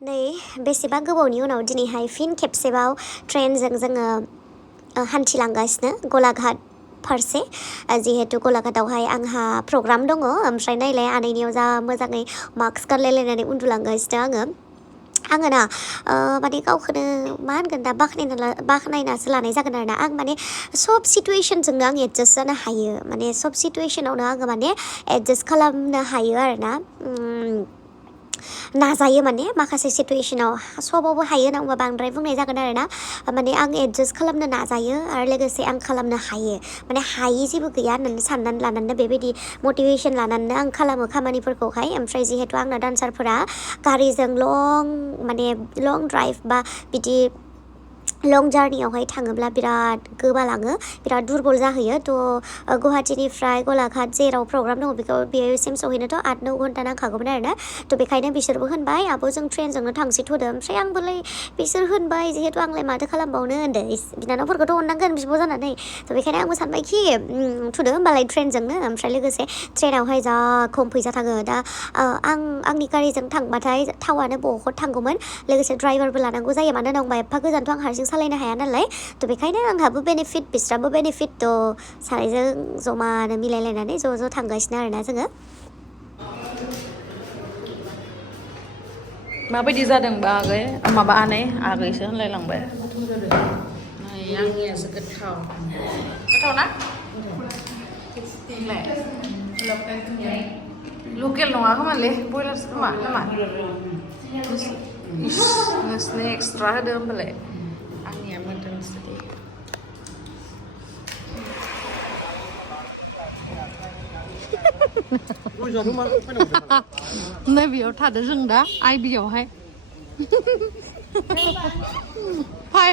नै बेसेबा गोबावनि उनाव दिनैहाय फिन खेबसेबाव ट्रेनजों जोङो हान्थिलांगासिनो गलाघाट फारसे जिहेतु गलाघाटआवहाय आंहा प्रग्राम दङ ओमफ्राय नायलाय आनैनियाव जा मोजाङै मास्क गानलायलायनानै उन्दुलांगासिनो आङो ना माने गावखौनो मा होनगोन दा बाख्नायनासो लानाय जागोन आरो ना आं माने सब सिटुवेसनजोंनो आं एडजास्ट जानो हायो माने सब सिटुवेसनावनो आङो माने एडजास्ट खालामनो हायो आरो ना नाजायो माने माखासे सिटुवेसनाव सबावबो हायो होनना बुंबा बांद्राय बुंनाय जागोन आरो ना माने आं एडजास्ट खालामनो नाजायो आरो लोगोसे आं खालामनो हायो माने हायि जेबो गैया होननानै साननानै लानानै बेबायदि मटिभेसन लानानै आं खालामो खामानिफोरखौहाय ओमफ्राय जिहेतु आंना डान्सारफोरा गारिजों लं ड्राइभ बा बिदि लं जार्नियावहाय थाङोब्ला बिराद गोबालाङो बिराद दुरबल जाहैयो थ' गुवाहाटीनिफ्राय गलाघाट जेराव प्रग्राम दङ बेसिम सहैनोथ' 8-9 घन्टा नांखागौमोन आरो ना थ' बेखायनो बिसोरबो होनबाय आब' जों ट्रेनजोंनो थांसै थ'दो ओमफ्राय आंबोलाय बिसोर होनबाय जिहेतु आंलाय माथो खालामबावनो होनदो बिनानावफोरखौथ' अननांगोन बिब' जानानै थ' बेखायनो आंबो सानबायखि थ'दो होमबालाय ट्रेनजोंनो ओमफ्राय लोगोसे ट्रेनावहाय जा खम फैसा थाङो दा आंनि गारिजों थांबाथाय थावानो बहुत थांगौमोन लोगोसे ड्राइभारबो लानांगौ जायो मानो होनना बुंबा एफा गोजानथ' आं हारसिं सालायनो हाया नालाय थ' बेखायनो आंहाबो बेनिफिट बिस्राबो बेनिफिट थ' सानैजों जमानो मिलायलायनानै ज' थांगासिनो आरोना जोङो माबायदि जादोंबा आगै माबा आगैसो होनलायलांबाय आंनियासो गोथाव ना लकेल नङा खोमालै ब्रयलारसो खोमा नामा नोंसिनो एक्सट्रा होदो होमबालाय आंनिया मोदोमसो दे नै बेयाव थादो जों दा आइबियावहाय फाय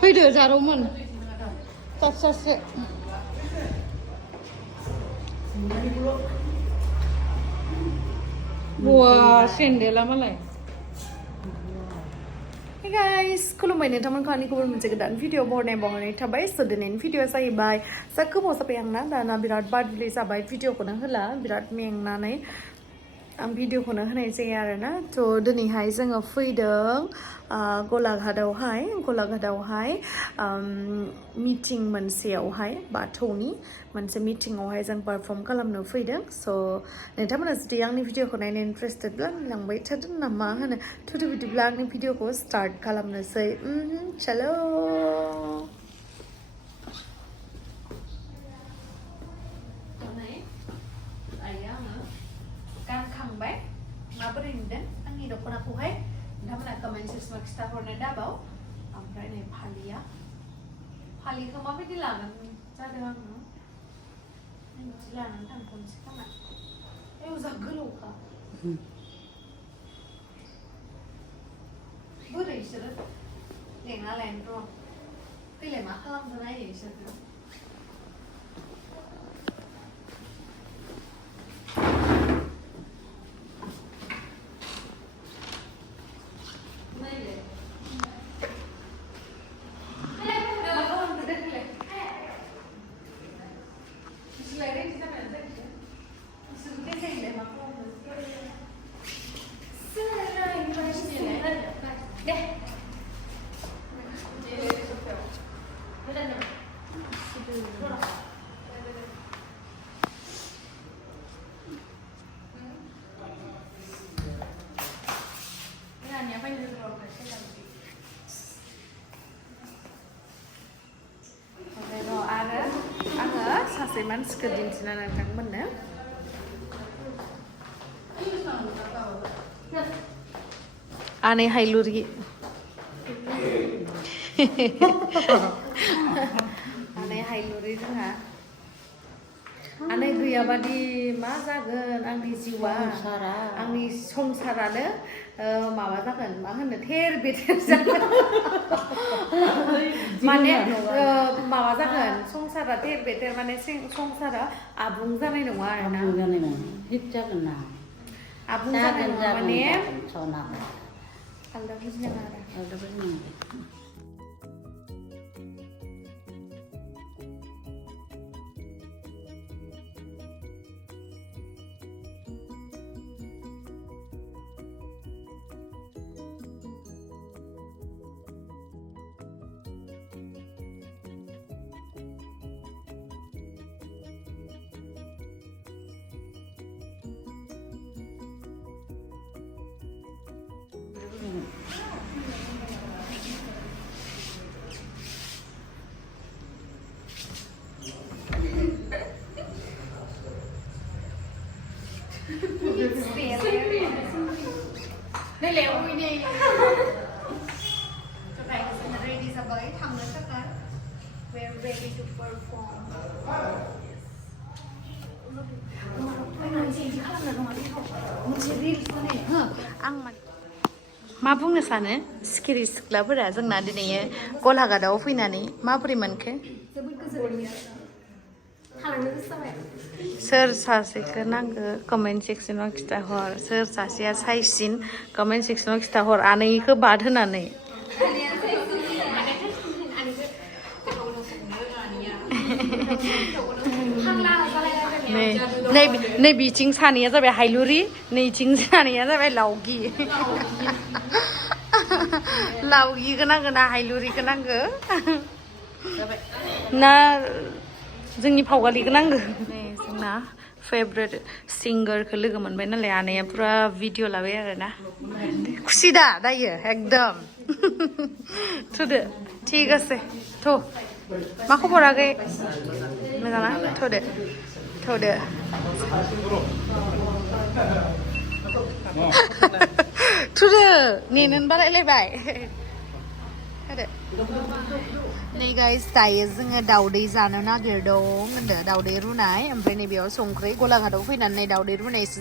फैदो जारौमोन सासे बवा सेन्देला मालाय Hey guys, खुलुमबाय नोंथांमोनखौ आंनि गुबुन मोनसे गोदान भिडिअ बरनायबावनाय थाबाय स' दिनैनि भिडिअ जाहैबाय जा गोबाव जाबाय आंना दाना बिराद बादुलि जाबाय भिडिअखौनो होला बिराद मेंनानै आं भिडिअखौनो होनाय जायो आरोना थ' दिनैहाय जोङो फैदों गलाघाटआवहाय मिटिं मोनसेयावहाय बाथौनि मोनसे मिटिङावहाय जों पारफर्म खालामनो फैदों स' नोंथांमोना जुदि आंनि भिडिअखौ नायनो इन्टारेस्टेडब्ला लांबाय थादों नामा होनो थुदो बिदिब्ला आंनि भिडिअखौ स्टार्ट खालामनोसै चलो गानखांबाय माबोरै नुदों आंनि दख'नाखौहाय नोंथांमोना कमेन्ट सेक्सनाव खिथाहरनो दाबाव ओमफ्राय नै फालिखौ माबायदि लानानै जादों आङो बिदि लानानै थांथ'नोसै खोमा जा गोलावखा बोरै बिसोरो लेङा लायनो र' फैलाय मा खालामदों नायो बिसोरखौ सासे मानसिखौ दिन्थिना नोंथांमोननो आनै हायलुरि आनै हायलुरि जोंहा आनै गैयाबादि मा जागोन आंनि जिउआ आंनि संसारानो माबा जागोन मा होनो थेर बेथेर जागोन माने माबा जागोन संसारा थेर बेथेर माने संसारा आबुं जानाय नङा आरोना आबुं जानाय नङा हिट जागोन ना आबुं जानाय नङा माने आलदा बुजिनाङा आरो आलदा बुजिनाङा ready to perform. मा बुंनो सानो सिखिरि सिख्लाफोरा जोंना दिनै गलाघाटआव फैनानै माबोरै मोनखो सोर सासेखौ नांगौ कमेन्ट सेक्सनाव खिथाहर सोर सासेया साइसिन कमेन्ट सेक्सनाव खिथाहर आनैखौ बाद होनानै नै बिथिं सानैया जाबाय हायलुरि नैथिं सानैया जाबाय लावगि लावगिखौ नांगौ ना हायलुरिखौ नांगौ ना जोंनि फावगालिखौ नांगौ जोंना फेभरेट सिंगारखौ लोगो मोनबाय नालाय आनैया पुरा भिडिअ लाबाय आरोना खुसि दा दायो एकदम थुदो ठीक আছে थ' मा खबर आगै मोजां ना थ'दो थ'दो थुदो नेनोनो बालायलायबाय नै गाइस दायो जोङो दाउदै जानो नागिरदों होनदों दाउदै रुनाय ओमफ्राय नैबेयाव संख्रि गलाघाटआव फैनानै दाउदै रुनाय एसे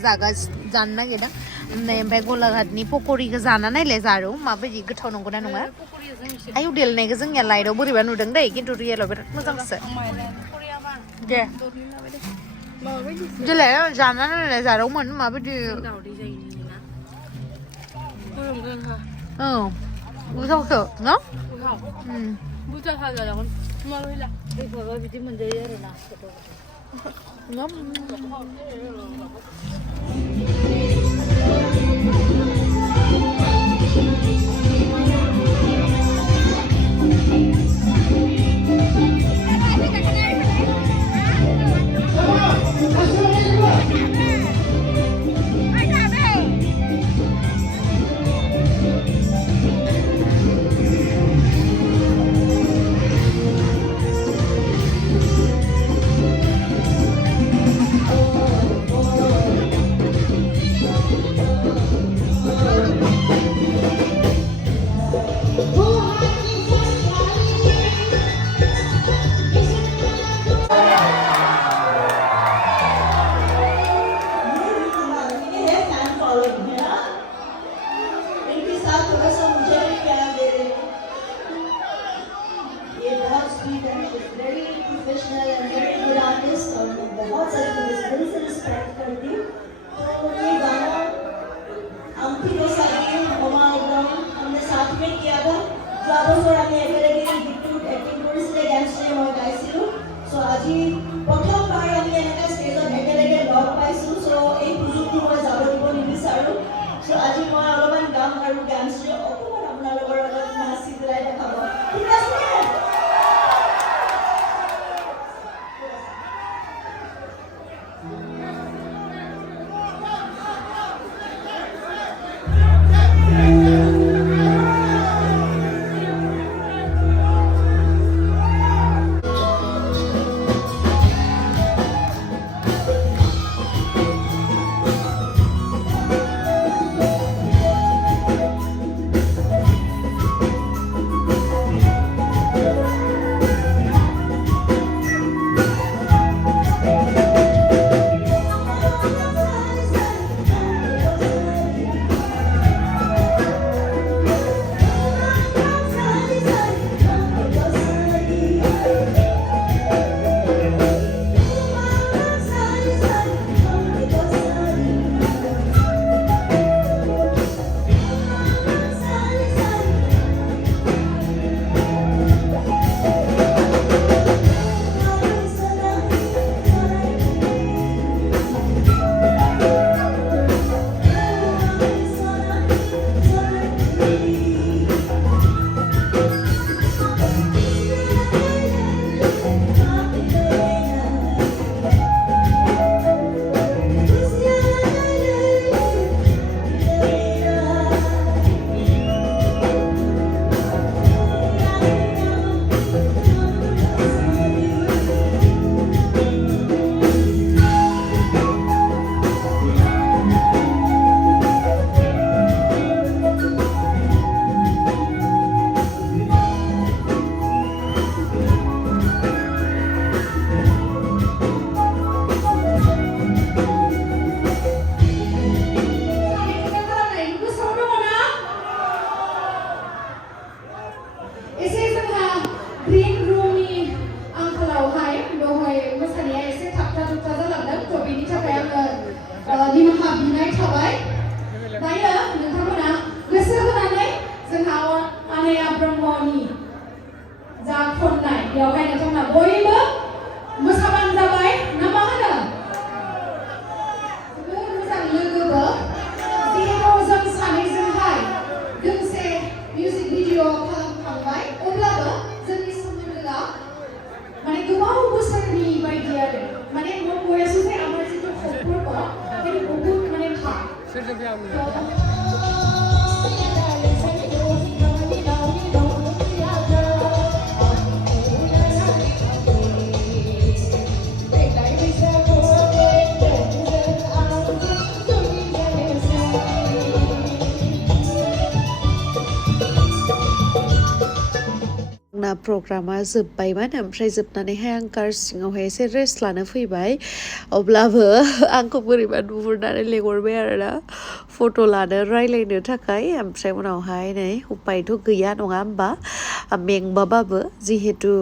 जानो नागिरदों ओमफ्राय गलाघाटनि पकरिखौ जाना नायलाय जारौ माबायदि गोथाव नंगौना नङा आयौ देलनायखौ जोंनिया लाइटआव बोरैबा नुदों दै खिन्थु रियेलाव बिराद मोजांसो दे देलाय जाना नायलाय जारौमोन माबायदि औ गोथावसो न बुरजा साजायागोन माबा होला दैखौबो बिदि मोनजायो आरोना बेवहाय नोंथांमोना बयबो मोसाबानो जाबाय ना मा होनो जोबोद मोजां लोगोबो जिहेतु जों सानैजोंहाय दोंसे मिउजिक भिडिअ खालामखांबाय अब्लाबो जोंनि सोमोन्दोआ माने गोबाव बोसोरनि बायदि आरो माने बयसो जे आमार जितु सम्पर्क बेयो बहुत माने खा ना प्रग्रामा जोब्बायमोन ओमफ्राय जोबनानैहाय आं कार सिङावहाय एसे रेस्ट लानो फैबाय अब्लाबो आंखौ बोरैबा नुहुरनानै लेंहरबाय आरोना फट' लानो रायलायनो थाखाय ओमफ्राय उनावहाय नै उपायथ' गैया नङा होमबा मेंबाबाबो जिहेतु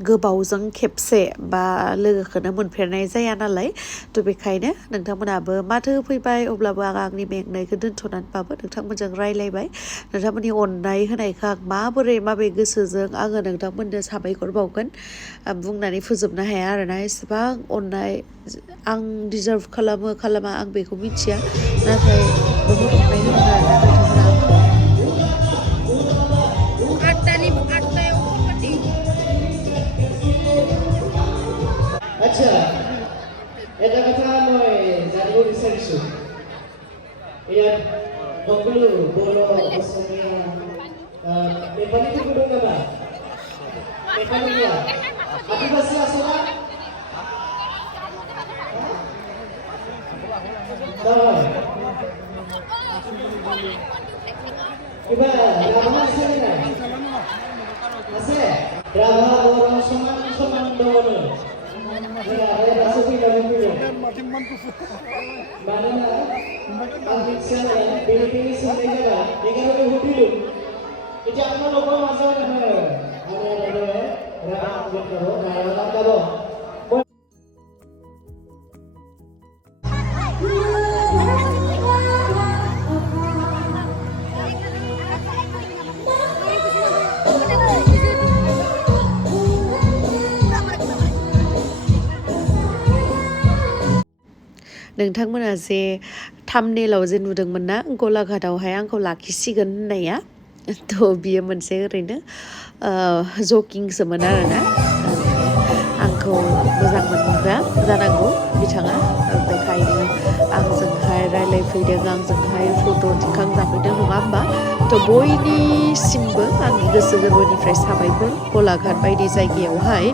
गोबावजों खेबसे बा लोगोखौनो मोनफेरनाय जाया नालाय थ' बेखायनो नोंथांमोनाबो माथो होफैबाय अब्लाबो आं आंनि मेंनायखौ दोनथ'नानैबाबो नोंथांमोनजों रायलायबाय नोंथांमोननि अननाय होनायखौ आं माबोरै माबे गोसोजों आङो नोंथांमोननो साबायखर बावगोन बुंनानै फोजोबनो हाया आरोना एसेबां अननाय आं डिजार्भ खालामा आं बेखौ मिथिया नाथाय बहुद अननाय होदों आरोना नोंथांमोना आंखौ Acha, eta kata moi jadibo bisarisu. Iya, bangulu bolo Asomia. Nepali itu kudung apa? Nepali ya. Apa bahasa Asoma? Tahu. Iba, lama sih ni. Masih. Berapa orang soman dono. Ya, ada sufi dalam video. Mana ang sana Pilipini sendiri kan? Ini kan hobi lu. Itu apa logo masuk ke mana? Ada rakyat berkaro, rakyat karo. नोंथांमोना जे थाम्बनेलाव जे नुदोंमोन ना गलाघाटआवहाय आंखौ लाखिसिगोन होननाया थ' बियो मोनसे ओरैनो जकिंसोमोन आरोना आंखौ मोजां मोनग्रा जानांगौ बिथाङा बेखायनो आंजोंहाय रायलायफैदों आंजोंहाय फट' दिखांजाफैदों नङा होमबा थ' बयनिसिमबो आंनि गोसो गोरबोनिफ्राय साबायखर गलाघाट बायदि जायगायावहाय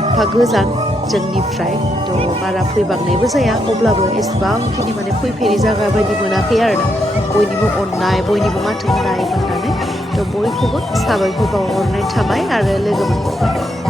एफा गोजान जोंनिफ्राय थ' बारा फैबांनायबो जाया अब्लाबो एसेबांखिनि माने फैफेरि जायगा बायदि मोनाखै आरोना बयनिबो अननाय बयनिबो माथो होनाय मोननानै थ' बयखौबो साबायखर बावहरनाय थाबाय आरो लोगो मोनबावबाय